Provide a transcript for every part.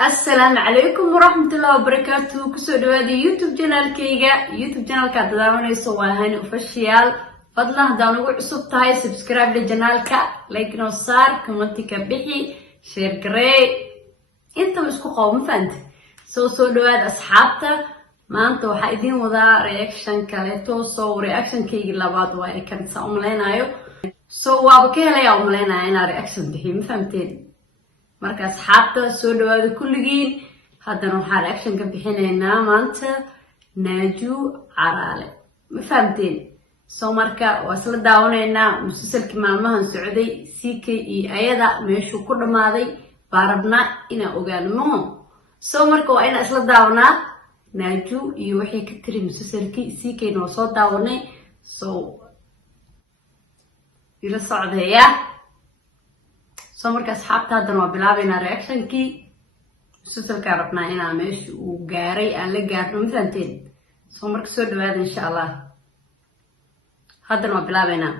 السلام عليكم ورحمة الله وبركاته. كسو دوادي يوتيوب جانال كيغا يوتيوب جانال كادداواني سواهاني وفشيال فضلا هدانو عصب تاي سبسكرايب لجانال كا لايك نوصار كومنتي كبحي شير جري انت مسكو قوم فانت سو دواد أصحابتا ما انتو حايدين ودا رياكشن كاليتو سو رياكشن كيغي لاباد واي كانت سأملينايو سو وابكيلا يا أملينا انا رياكشن بحي مفهمتين marka asxaabta soo dhawaada kulligiin haddana waxaa reaction ka bixinaynaa maanta Naaju Caraale ma fahamteen soo marka waa isla daawanaynaa musalsalkii maalmahan socday CK iyo ayada meeshuu ku dhamaaday baa rabnaa inaan ogaano soo marka waa inaan isla daawanaa Naaju iyo waxay ka tiri musalsalkii CK noo soo daawanay soo ila socdaya soo marka asxaabta haddana waa bilaabaynaa reactionkii musalsalkaa rabnaa inaa meesha uu gaaray aan la gaarno ma fahanteen soo marka soo dhawaada insha allah haddana waa bilaabaynaa.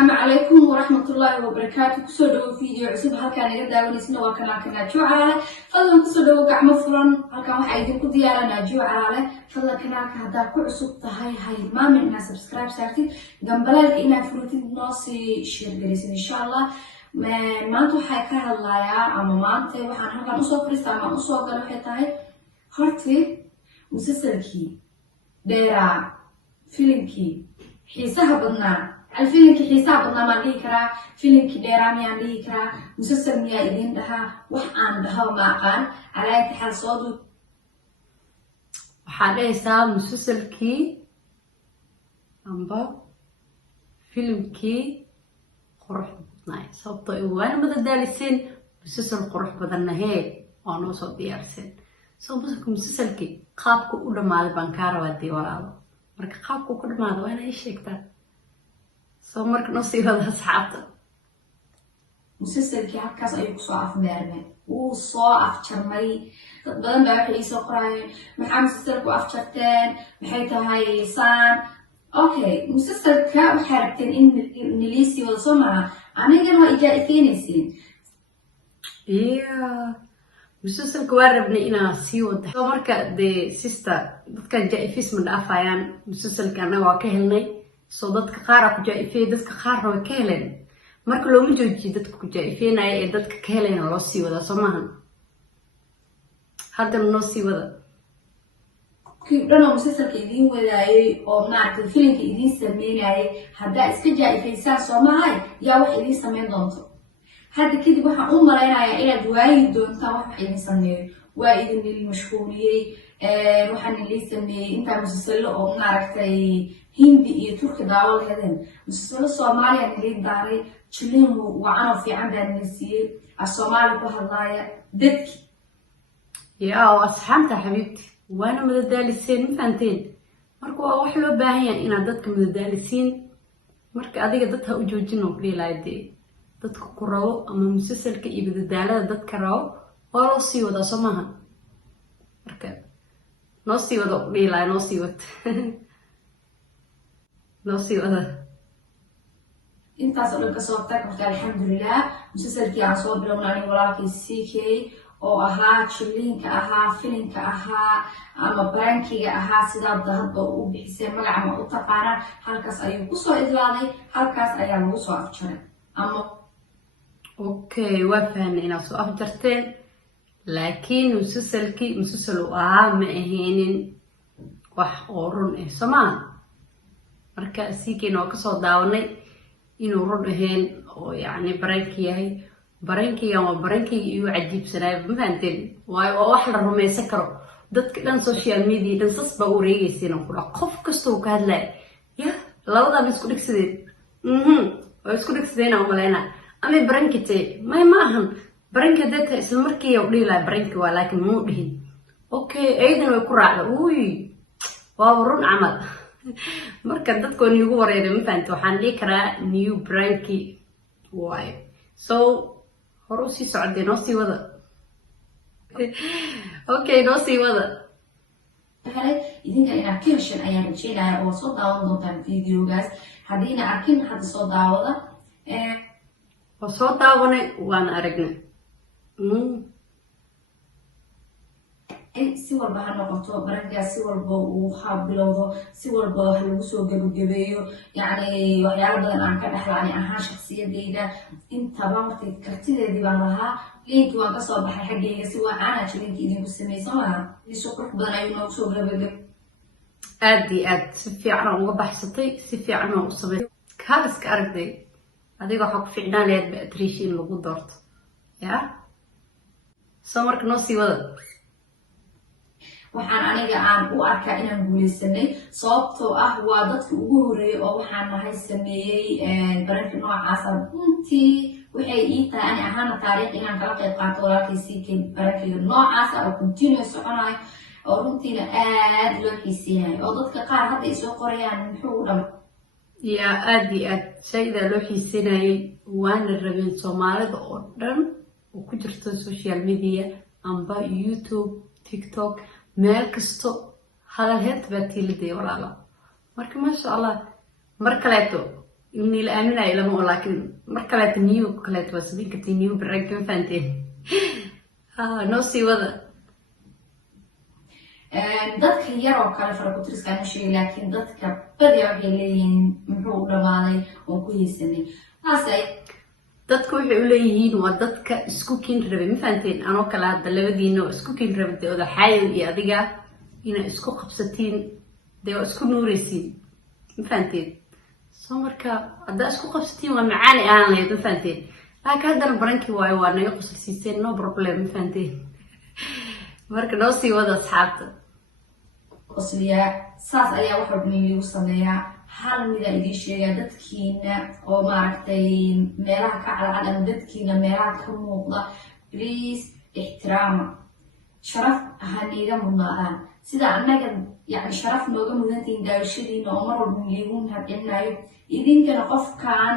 السلام عليكم ورحمة الله وبركاته. كسودو فيديو عصب هالكان يقدر ونسنا وكنا ناجو عراله فضلا كسودو قعمة فرن هالكان واحد يدين كديارة ناجو عراله فضلا كنا كهذا كعصب هاي ما من الناس سبسكرايب ساعتي جنبلا إنا فروتي ناصي شير جلسين إن شاء الله ما أنتو حكاها الله يا أما ما أنت وحنا هالكان نصو فريستا ما نصو قالوا حتى هرتي مسلسلكي ديرا فيلمكي حيسها بدنا الفيلم كي حساب بدنا ما ليه كرا فيلم كي ديرامي عم ليه كرا مسلسل ميا إذن دها وحان دها وما قان على اتحاد صوت وحاليسا مسلسلكي أمبا فيلمكي قرح بدناي صوتو إيوان بدا دالسين مسلسل قرح بدنا هي وانو صوت ديارسين سو بسكو مسلسلكي قابكو ودماد بانكارا ودي ورالو مركا قابكو كودماد وانا ايش يكتر soo marka nasiibada asxaabta مسلسل كي هكاس أيوك صاف مارمن وصاف شرمي بدن بقى في سقراين محمد مسلسل وقف شرتين بحيث هاي سان أوكي مسلسل كا وحركتين إن ليسي ولا سمعة أنا جرى إجا إثنين مسلسل كواربني إنا سيود soo marka de sister dadka jaa-ifis ma dhaafayaan مسلسلكana waa ka helnay soo dadka qaar ku jaa-ifay dadka qaarna way ka heleen marka looma joojiyo dadka ku jaa-ifeynaya ee dadka ka helayna loo sii wadaa soo maahan haddana noo sii wada كيفنا مسلسل كيدين ولاي أو نعرف الفيلم كيدين سميناي هذا إسكت جاي في ساعة سماعي يا واحد يدين سمين دونتو هذا كده بحا مرينا يا إلى دواي دونتا واحد يدين سميه وايد من المشهورية روحان اللي سميه أنت مسلسل أو نعرف هندي تركي داول هذين مسلسل الصومالي اللي داري تشلين وعنو في عندنا النسير الصومالي بهاللاية دتك يا أصحابتها حبيبتي وانا مددالسين فانتين marka waa wax loo baahan yahay inaad dadka madadaalisiin marka adiga dadka u joojin oo leeyahay dadka ku raawo ama musalsalka iyo madadaalada dadka raawo oo loo sii wada Soomaha marka noo sii wada leeyahay noo sii wada noo sii wada intaas oo dhan ka soo tagtay alxamdulillah musalsalkii aan soo bilownay walaalkii CK oo ahaa chillinka ahaa filinka ahaa ama brankiga ahaa sidaa hadba u bixisay magaca ma u taqaana halkaas ayuu ku soo idlaaday halkaas ayaa lagu soo afjaray ama okay waa fahamnay inaad soo afjarteen laakiin musalsalkii musalsal uu ahaa ma aheenin wax oo run ah Soomaa marka CK noo ka soo daawanay inuu run ahayn oo yacni branki yahay برانكي يا برانكي يو عجيب سناي مفهمتين wax la rumaysan karo dadka dhan social media dhan sas ba u reegaysiin oo kula qof kasto ka hadlay ya labada isku dhigsadeen oo isku dhigsadeen oo maleena ama brankite ma maahan branka dadka isla markii uu dhilay branki waa laakiin muu dhihin okay aydan way ku raacday uy waa run amal marka dadku nigu wareeray mafahantay waxaan dhigi karaa new branki way so هروسي سعدي نوسي وذا اوكي نوسي وذا هاي إذن كان أكيرشن أيام الشيء أو صوت داون دوتان فيديو جاز هدينا أكين حد صوت داوضة وصوت داوني وانا أرقنا si walba ha noqoto barankaas si walba uu bilowdo si walba wax lagu soo gabagabeeyo yacni waxyaalo badan aan ka dhexla ani ahaan shakhsiyadeyda intaba markay kartideedii baan lahaa linkii waan kasoo baxay xaggeyga si waacaan jilinki idinku samaysan lahaa isu qurux badan ayuu noogu soo gabagabay aad iyo aad si fiican aan uga baxsatay si fiican aan u sameeyay kaad iska aragtay adiga waxaa ku fiicnaan lahayd Beatrice in lagu doorto yaa soo marka noo sii wada waxaan aniga aan u arkaa inaan guuleysanay sababtoo ah waa dadka ugu horeeyay oo waxaan nahay sameeyey baranka noocaas runtii waxay ii tahay ani ahaana taariikh inaan kala qayb qaato walaalkay CK barankiga noocaas oo continue soconayo oo runtiina aad loo xiiseynayo oo dadka qaar hadda ay soo qorayaan muxuu u dhama yaa aad iyo aad shayda loo xiiseynayay waana rabeen Soomaalida oo dhan oo ku jirto social media amba YouTube TikTok meel kasto hadal heed baa tiiliday walaalo marka maasha Allah mar kaleeto inni la aaminayo lama laakiin mar kaleeto new kaleeto waa sidii katay new brand ka faanteen noo sii wada dadka yar oo kale farakutriska aan sheegay laakiin dadka badi waxay leeyihiin muxuu dhamaaday oo ku hiisanay taasay dadku waxay u leeyihiin waa dadka isku kin rabay ma fahanteen anoo kale hadda labadiina oo isku kin rabay odaxaayo iyo adiga inay isku qabsatiin dee waa isku nuuraysiin ma fahanteen soo marka haddaa isku qabsatiin waa macaani ahaan lahayd ma fahanteen laakiin haddana barankii waayo waa naga qusalsiiseen no problem ma fahanteen marka noo sii wada asxaabta qosliyaa saas ayaa wax walba lagu sameeyaa hal mida idin sheegaa dadkiina oo maaragtay meelaha ka cadcad ama dadkiina meelaha ka muuqda please ixtiraama sharaf haniiga mudnaadaan sida annaga yani sharaf nooga mudantihiin daawashadiina oo mar walba liigu mahadcelinayo idinkana qofkan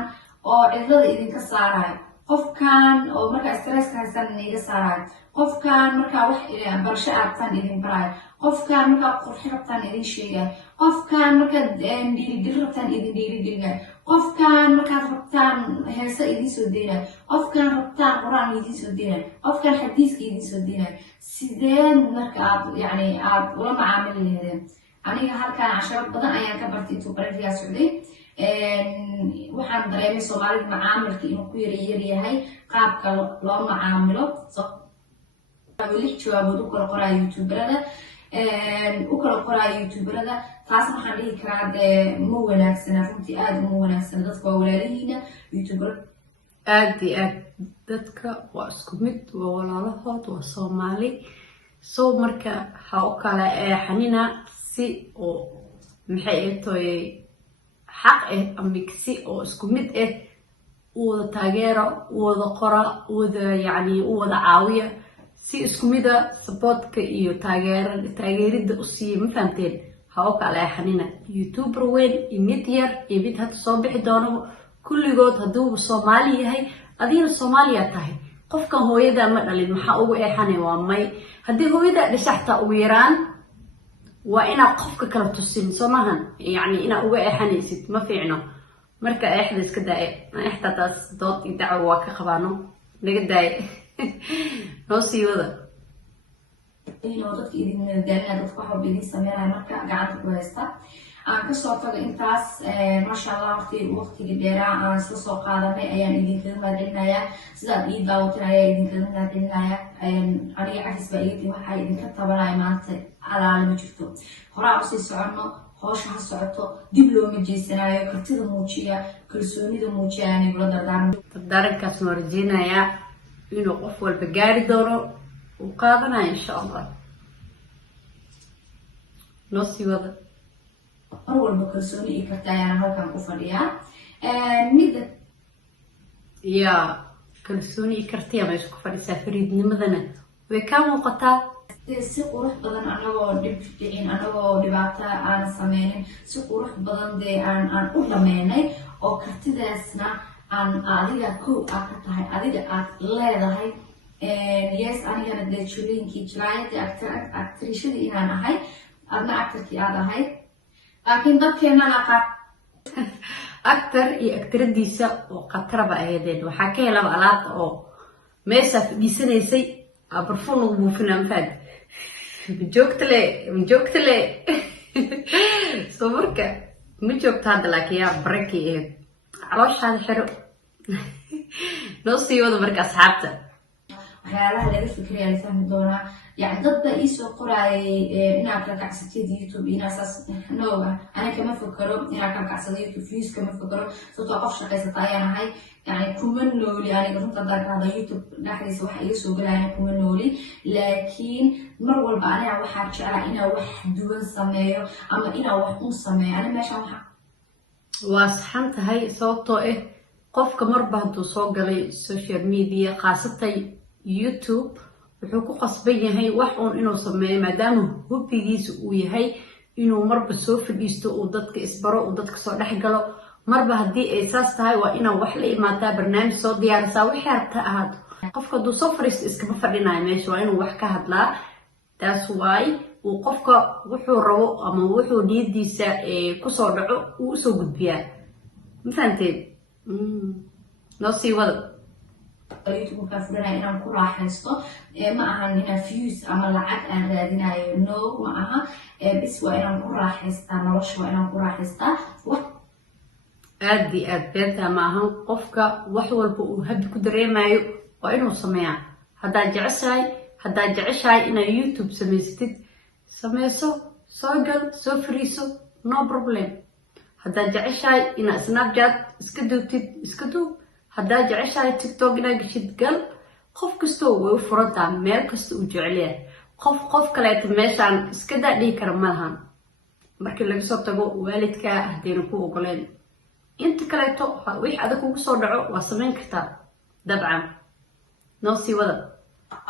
oo cidlada idinka saarayo qofkan oo markaa stresska haystaan idiga saarayo qofkan markaa wax barasho aadtaan idin barayo qofkan markaa qurxi rabtaan idin sheegayo qofkan markaad dhiirigelin rabtaan idin dhiirigelinayo qofkan markaad rabtaan heesa idin soo deynayo qofkan rabtaan quraan idin soo deynayo qofkan xadiiska idin soo deynayo sideen marka aad yani aad ula macaamili lahaydeen aniga halkan casharo badan ayaan ka bartay intuu barankigaa socday waxaan dareemay soomaalida macaamilka inuu ku yaryahay qaabka loo macaamilo 6 jawaabood u kala qoraayo youtuberada taasna waxaan dhihi karaa dee ma wanaagsana runtii aada uma wanaagsana dadka waa walaalihiina youtuber aad iyo aad dadka waa isku mid waa walaalahood waa Soomaali soo marka ha u kala xanina si oo maxay ay tooyay xaq ama si oo isku mid wada taageero wada qora wada yani wada caawiya si isku mid ah supportka iyo taageerida u sii ma fahanteen ha u kala xanina youtuber weyn mid yar iyo mid hadda soo bixi doono kulligood hadduu Soomaali yahay adiina Soomaaliya tahay qofkan hooyada ma dhalin maxaa ugu eexanay waa may haddii hooyada dhisaxta ugu yaraan waa inaad qofka kala tusin soo maahan yani inaad uga eexanaysid ma fiicno marka eexda iska daaya eexta taas dood iyo dacwo waa ka qabaano naga daaya noo sii wada dadka idin madadaalina dadka waxa idin sameynaya marka gacanta ku haysta aan kasoo tago intaas maasha Allah waqtiga dheeraa aan isla soo qaadanay ayaan idinkaga mahadcelinayaa sidaad ii daawateen ayaa idinkaga mahadcelinayaa aniga cafis baa iitii waxaa idinka tabanaya maanta alaale ma jirto horaa usii soconno howsha ha socoto dib looma jeesanayo kartida muujiya kalsoonida muujiya aan igula dardaarankaas noo rajeynayaa inuu qof walba gaari doono uu qaadanayo insha Allah noo sii wada mar walba kalsooni iyo karti ayaan halkan ku fadhiyaa midda yaa kalsooni iyo karti ama isku fadhisaa fariidnimadana way ka muuqataa si qurux badan anagoo dhibicin anagoo dhibaato aan sameynin si qurux badan dee aan u dhameynay oo kartidaasna aan adiga kow aad ka tahay adiga aad leedahay yes anigana dee juliinkii jilaayadii actrishadii inaan ahay adna actorkii aad ahayd laakiin dadkeenana qaar actor iyo actradiisa oo qatarba ahaydeen waxaa ka helaba alaabta oo meesha fadhiisanaysay barfuun lagu buufinaa mafaad majoogta le soo marka ma joogto hadda laakiin yaa barakii ahayd calooshaada xiro noo sii wada marka asxaabta waxyaalaha laga fikiraya la fahmi doonaa يعني ضد إيسو قراي إن أكل كعسيت يوتيوب إن أساس نوع أنا كمان فكروا إن أكل كعسيت يوتيوب فيوز كمان فكروا ستوقف شقة ستايانا هاي يعني كمان نولي يعني قلت تدرك هذا يوتيوب نحن يسوي إيسو قراي يعني كمان نولي لكن مرة والبعض واحد شعر إنا واحد دون سمايو أما إنا واحد سمايو أنا ماشي واحد واسحنت هاي صوته إيه قف مربع تصوغ لي السوشيال ميديا خاصة يوتيوب wuxuu ku qasban yahay wax uun inuu sameeyo maadaama hubbigiisa uu yahay inuu marba soo fadhiisto uu dadka isbaro uu dadka soo dhex galo marba haddii ay saas tahay waa inaa wax la imaataa barnaamij soo diyaarisaa wixii rabta ahaato qofka hadduu soo fadhiisto iskama fadhinayo meesha waa inuu wax ka hadlaa taas waay uu qofka wuxuu rabo ama wuxuu niyadiisa kusoo dhaco uu usoo gudbiyaa ma fahanteed noo sii wada يوتيوب كافرنا إنا نكون راحستو ما أهان هنا فيوز أما لعب أن رادنا نو ما أها بس وإنا نكون راحستا نرش وإنا نكون راحستا أدي بنتا ما أهان قفك وحول بو هدي كدري مايو وإنو سميع هدا جعشاي إنا يوتيوب سميستد سميسو سوغل سوفريسو نو بروبليم هدا جعشاي إنا سناب جات اسكدو هدا جعشاي تيك توك إنا قشيد قل قف كستو ويفرطا ميل كستو جعليه قف كلايت ميشان اسكدا دي كرمالهان markii laga soo tago waalidka hadeen ku ogoleen inta kaleeto wix adag ugu soo dhaco waa sameyn kartaa dabcan noo sii wada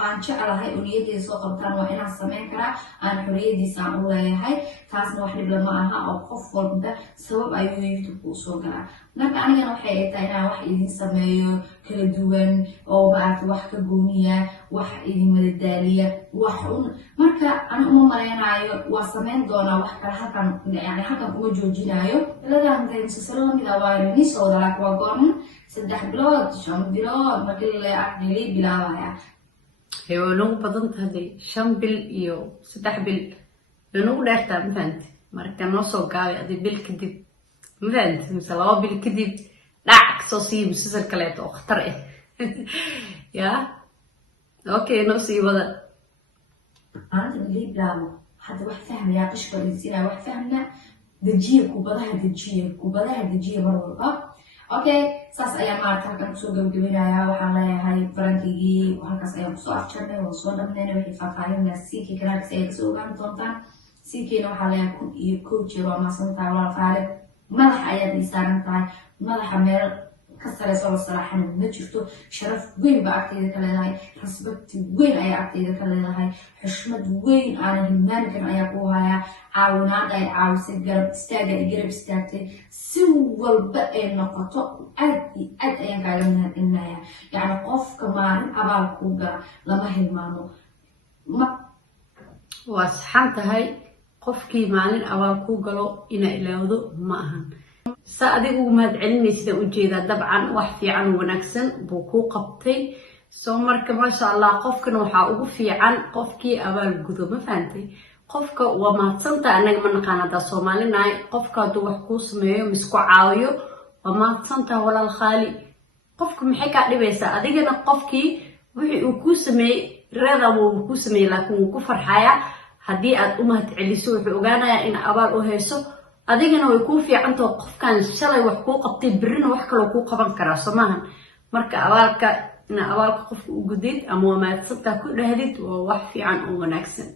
aan jecelahay uniyadiisa soo qabtaan waa inaan sameyn karaa aan xoriyadiisa aan u leeyahay taasna wax dhib lama aha oo qof walba sabab ayuu youtube u soo galaa marka anigana waxay tahay inaan wax idin sameeyo kala duwan oo maaragtay wax ka gooniya wax idin madadaaliya wax un marka ana uma maleynayo waa sameyn doonaa wax kale halkan kuma joojinayo iladan musalsalo lamid ah waa inii soo dalaa waa goorma 3 bilood 5 bilood markii la aqriyay bilaabaya هيولون بدنت هذي 5 بل iyo 3 بل لانو دheerta ma fahanti marka noo soo gaabay adi bil kadib ma fahanti mise 2 bil kadib dhac soo sii musalsal kaleeto oo khatar ah ya okay noo sii wada anta bilii bilaabo hadda wax fahmaya qishka isina wax fahmna dajiye kubadaha dajiye mar walba okay saas ayaa maarta halkan kusoo gabagabeynaya waxaan leeyahay barankigii halkaas ayaan kusoo afjarnay waan soo dhammaynay wixii faahfaahinna siikii kanaalkiis ayaa kasoo ogaan doontaan siikiina waxaa leeyahay 1,000 jeer waa maasantahay walaal faale madaxa ayaad ii saaran tahay madaxa meel ka sareysa oo salaaxana ma jirto sharaf weyn baa agteyda ka leedahay rasbati weyn ayaa agteyda ka leedahay xushmad weyn aanan hilmaami karin ayaa ku hayaa caawinaad ay caawisay garab istaaga ay garab istaagtay si walba ay noqoto aad iyo aad ayaan kaaga mahadcelinayaa yacni qofka maalin abaal kuu gala lama hilmaamo waa saxan tahay qofkii maalin abaal kuu galo inaa ilaawdo ma ahan sa adigu mahadcelinaysid u jeeda dabcan wax fiican wanaagsan buu ku qabtay soo marka ma sha Allah qofkan waxa ugu fiican qofkii abaal gudo ma fahantay qofka waa maadsanta anaga ma naqaanada Soomaalinaay qofka haduu wax ku sameeyo misku caawiyo waa maadsanta walaal khaali qofka maxay ka dhibaysaa adigana qofkii wixii uu ku sameeyay reeda uu ku sameeyay laakiin uu ku farxaya hadii aad u mahadceliso wuxuu ogaanayaa in abaal u hayso adigana way ku fiicanto qofkan shalay wax ku qabtay birina wax kale ku qaban kara Soomahan marka abaalka qofka u gudid ama maadsanta ku dhahdid waa wax fiican oo wanaagsan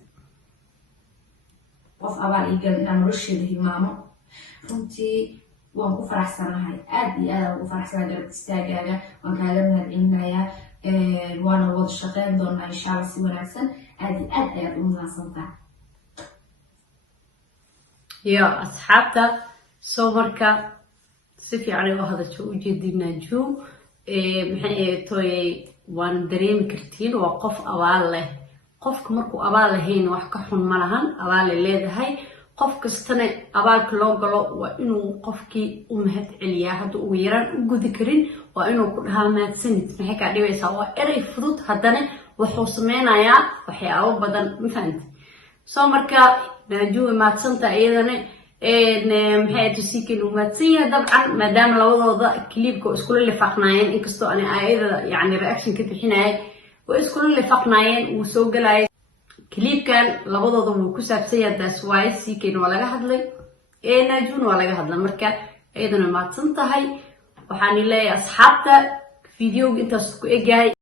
qof abaal igal inaan nolosheeda hilmaamo runtii waan ku faraxsanahay aad iyo aad ugu faraxsanahay garab istaagaaga waan kaaga mahadcelinayaa waana wada shaqeyn doonaa insha Allah si wanaagsan aad iyo aad ayaad u mahadsantahay يا أصحابتا صوركا سفي على واحدة شو جدينا جو محن توي وان دريم كرتين وقف أواله قف كمركو أواله هين وحكحون ملهن أواله ليه هاي qof kastana abaalka loo galo waa inuu qofkii u mahad celiyaa hadduu ugu yaraan u gudi karin waa inuu ku dhahaa mahadsanid maxay kaa dhibaysaa waa erey fudud haddana wuxuu sameynayaa waxyaabo badan ma fahamti soo marka Najuu maadsanta iyadana maxay tusikin u maadsan yahay dabcan maadaama labadooda clipka iskula lifaaqnaayeen inkastoo aan ayada yani reaction ka bixinayay way iskula lifaaqnaayeen uu soo galay clipkan labadooda wuu ku saabsan yahay that's why sikin waa laga hadlay Najuu waa laga hadlay marka iyadana maadsan tahay waxaan leeyahay asxaabta video intaas ku eegay